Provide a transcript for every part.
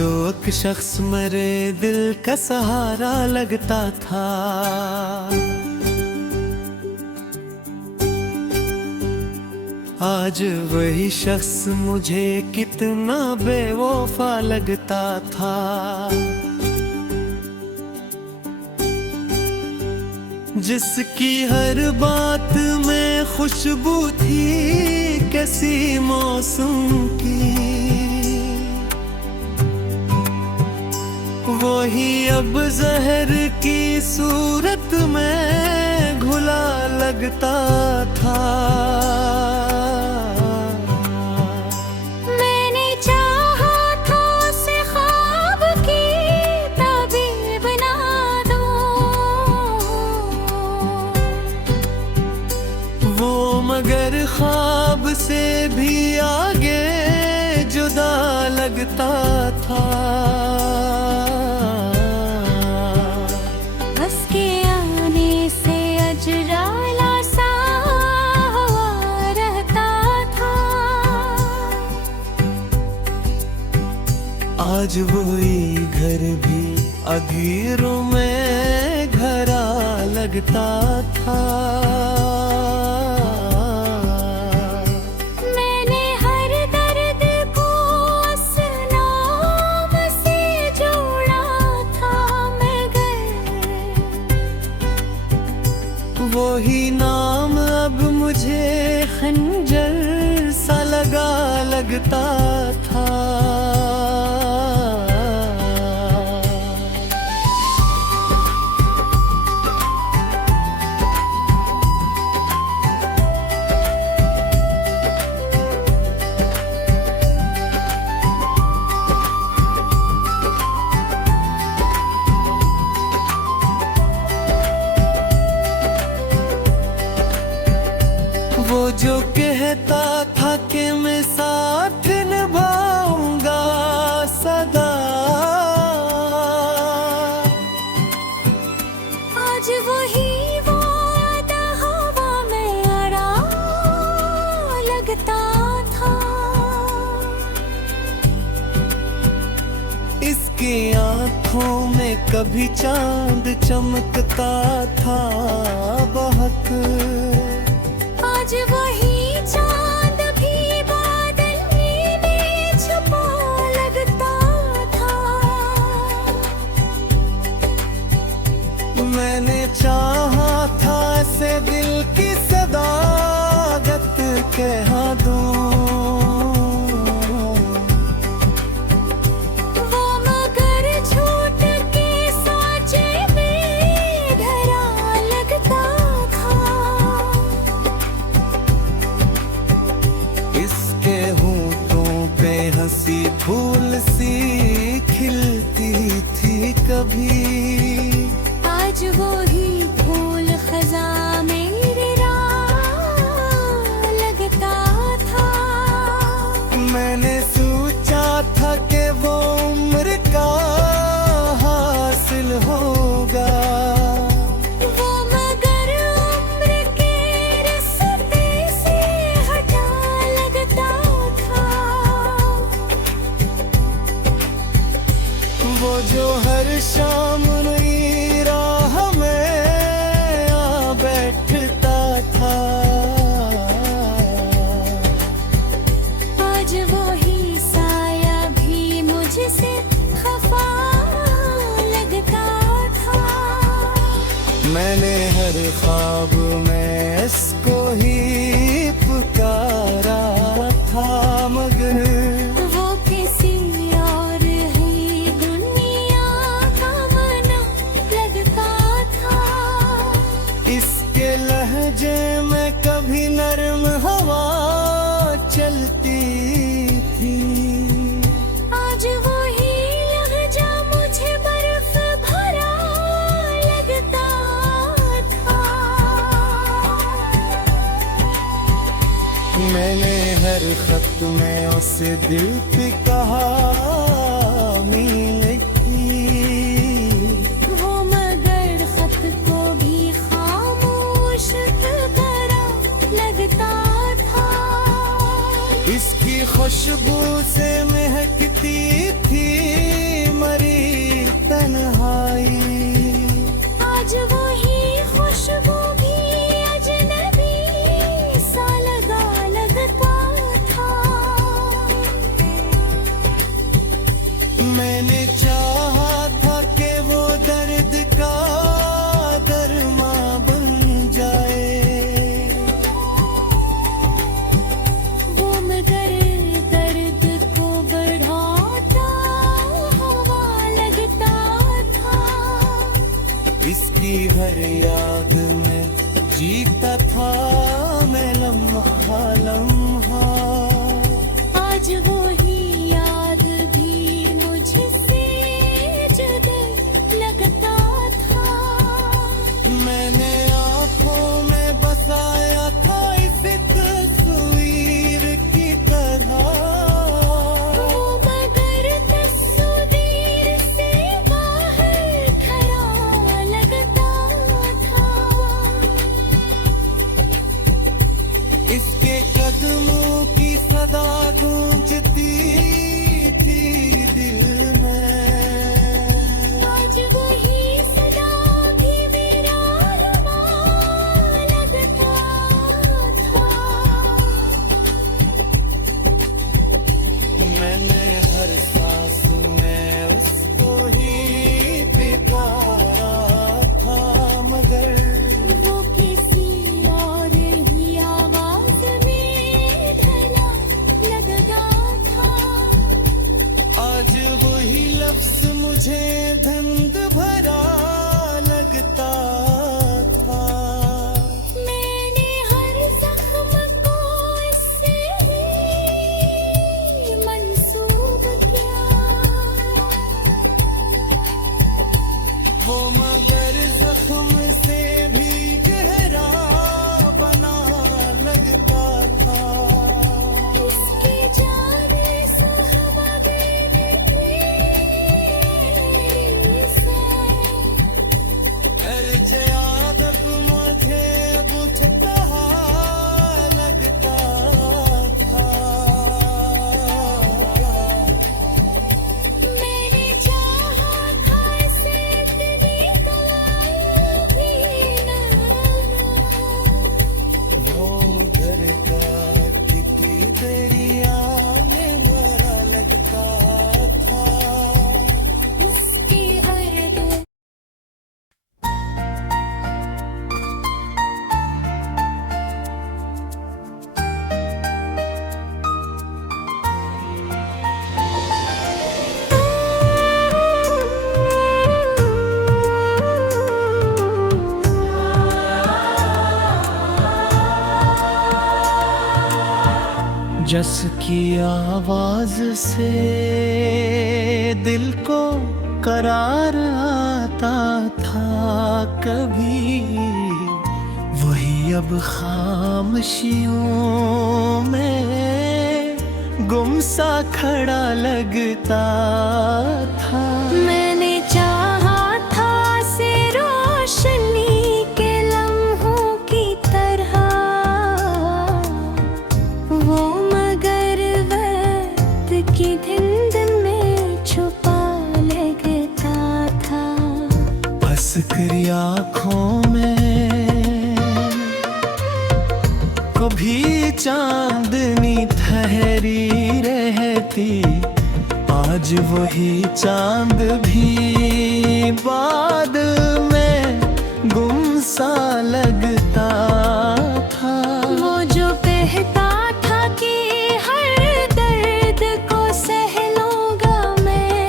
जो एक शख्स मेरे दिल का सहारा लगता था, आज वही शख्स मुझे कितना बेवफा लगता था। जिसकी हर बात में खुशबू थी किसी मौसम की, वही अब जहर की सूरत में घुला लगता था। मैंने चाहा था उसे ख्वाब की ताबीर बना दूं, वो मगर ख्वाब से भी आगे जुदा लगता था। उसके आने से अजराला सा हुआ रहता था। आज वही घर भी अंधेरों में घरा लगता था। मैंने हर दर्द को उस नाम से जोड़ा था, मगर वही नाम अब मुझे खंजर सा लगा लगता था। वो जो कहता था कि मैं साथ निभाऊंगा सदा, आज वही वो वादा हवा में अड़ा लगता था। इसकी आंखों में कभी चांद चमकता था बहुत, आज वही चांद भी बादल में छुपा लगता था। मैंने चाहा था से दिल की सदागत कह दूं, वो मगर झूठ के साँचे में धरा लगता था। इसके होठों पे हंसी फूल सी खिलती थी कभी, आज वही फूल खज़ां मेरी राह लगता था। मैंने सोचा था कि वो उम्र का हासिल होगा, वो मगर उम्र के रास्ते से हटा लगता था। वो जो हर शाम नई राह में आ बैठता था, आज वही साया भी मुझसे खफा लगता था। मैंने हर ख्वाब में इसको ही पुकारा था, मगर वो किसी और ही दुनिया का मना लगता था। इसके लहजे में कभी नर्म हवा चलती थी, आज वही लहजा मुझे बर्फ भरा लगता था। मैंने हर खत में उसे दिल पे कहानी लिखी, वो मगर खत को भी खामोश भरा लगता था। इसकी खुशबू से महकती थी इसकी हर याद में जीता था मैं लम्हा लम्हा। आज वही याद भी मुझसे जुदा लगता था। मैंने आँखों में बसाया था इस तस्वीर की तरह। वो मगर तस्वीर से बाहर खरा लगता था। इसके कदमों की सदा गूंजती थी दिल में। आज वही सदा भी मेरा रुबाब लगता था। मैंने हर सांस में उसको ही पुकारा था, मगर वो किसी और ही आवाज में ढला लगता था। आज वही लफ्ज मुझे धंध भरा लगता था। मैंने हर जख्म को इससे ही मंसूब किया। वो मगर जख्म से भी गहरा बना लगता था। इसके जाने सुहावा मेरी से। अर्ज आदत मुझे बुझ कहा लगता था। मैंने चाहा था इसे इतनी कभी न। वो घर का कितनी दरिया में भरा लगता था। इसकी हर दो जस की आवाज से दिल को करार आता था कभी, वही अब खामोशियों में गुमसा खड़ा लगता था। मैंने चाहा था से रोशनी के लम्हों की तरह। वो मगर वक्त की धुंध में छुपा लगता था। बस कर आँखों में कभी चांदनी ठहरी रहती, आज वही चांद भी बाद में गुमसा लगता था। वो जो कहता था कि हर दर्द को सह लूंगा मैं,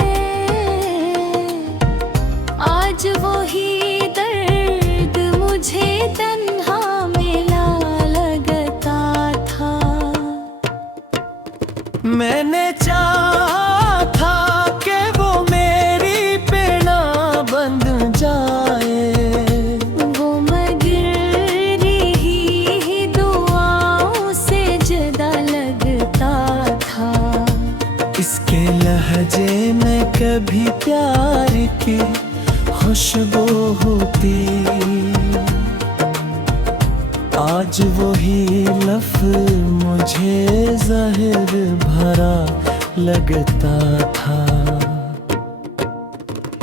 आज वही दर्द मुझे तन्हा मिला लगता था। मैंने चाहा था कि वो मेरी पे ना बंध जाए, वो मगर ही दुआओं से जुदा लगता था। इसके लहजे में कभी प्यार की खुशबू होती, आज वही लफ्ज़ मुझे जहर भरा लगता था।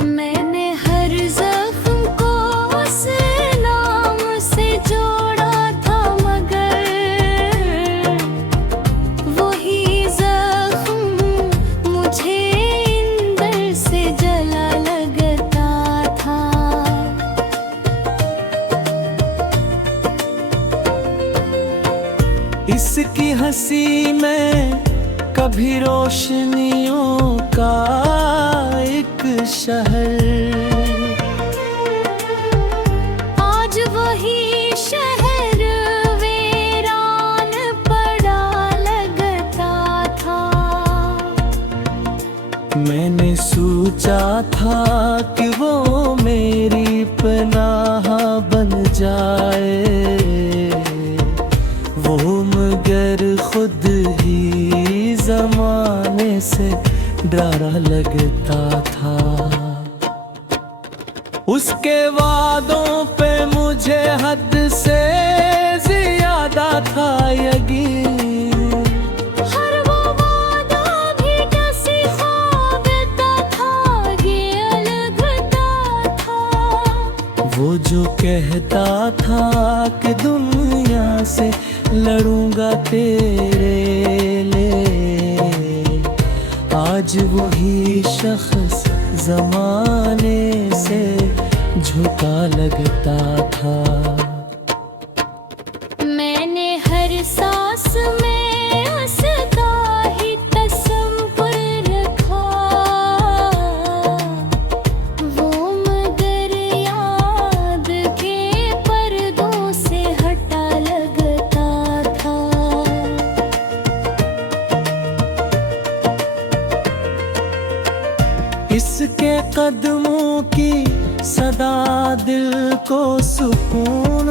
मैंने हर जख्म को उस नाम से जोड़ा था, मगर वही जख्म मुझे अंदर से जला लगता था। इसकी हंसी में कभी रोशनियों का एक शहर, डरा लगता था। उसके वादों पे मुझे हद से ज्यादा था यकीन। हर वो वादा भी कैसी ख्वाब था, ये अलगता था। वो जो कहता था कि दुनिया से लड़ूंगा तेरे लिए, आज वही शख्स जमाने से झुका लगता था। मैंने हर सांस में उसका ही तस्वीर रखा, वो मगर याद के पर्दों से हटा लगता था। इसके कदमों की सदा दिल को सुकून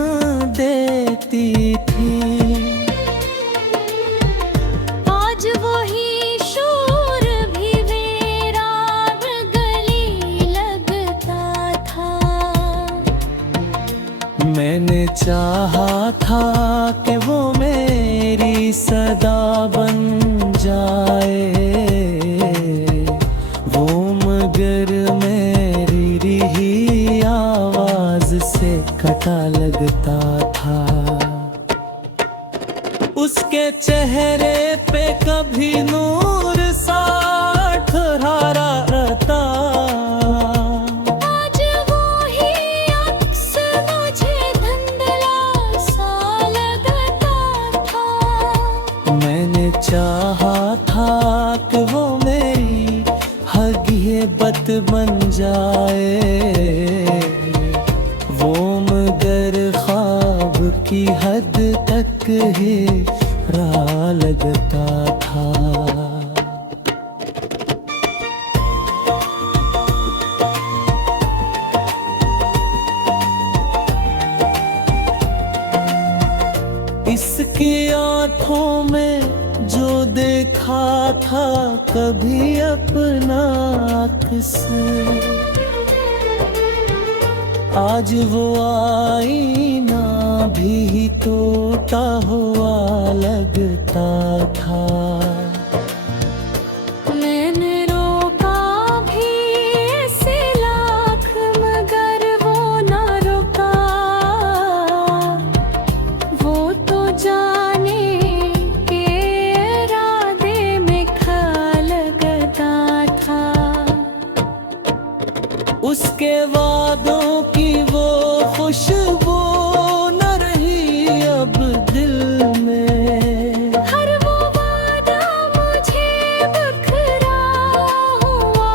देती थी। आज वही शोर भी वीरान गली लगता था। मैंने चाहा था कि वो मेरी सदा बन जाए, वो मगर मेरी रही आवाज से कटा लगता था। उसके चेहरे पे कभी नूर सा ठहरा रहता। आज वही अक्स मुझे धुंधला सा लगता था। मैंने चाहा था कि वो मेरी हकीकत बन जाए, वो मगर ख्वाब की हद तक ही रहा लगता था। इसकी आंखों में जो देखा था कभी अपना अक्स, आज वो आईना भी टूटा हुआ लगता था। मैंने रोका भी ऐसे लाख मगर वो ना रुका, वो तो जाने के इरादे में खा लगता था। उसके वादों की वो खुशबू न रही अब दिल में। हर वो वादा मुझे बिखरा हुआ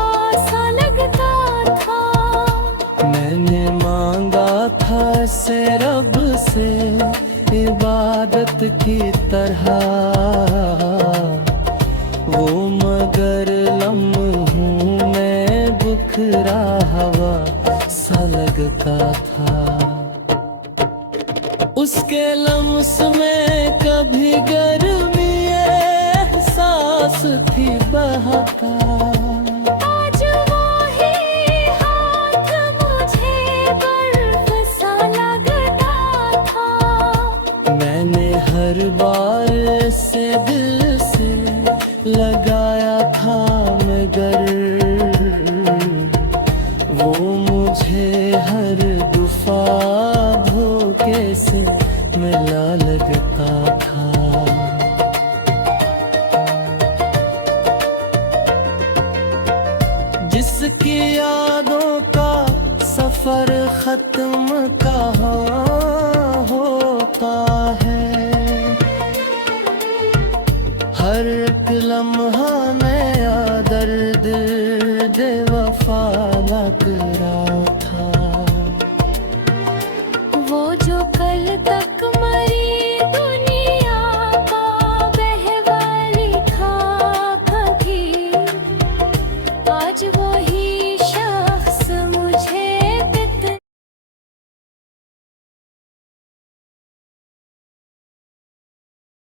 सा लगता था। मैंने मांगा था से रब से इबादत की तरह, वो मगर लम्हों में बुखरा हवा सा लगता था। उसके लम्स में कभी गर्मी एहसास थी बहका। आज वही हाथ मुझे बर्फ सा लगता था। मैंने हर बार से दिल से लगाया था मगर वो मुझे हर दुफा धोखे से मिला लगता था। जिसकी यादों का सफर खत्म कहाँ होता है, हर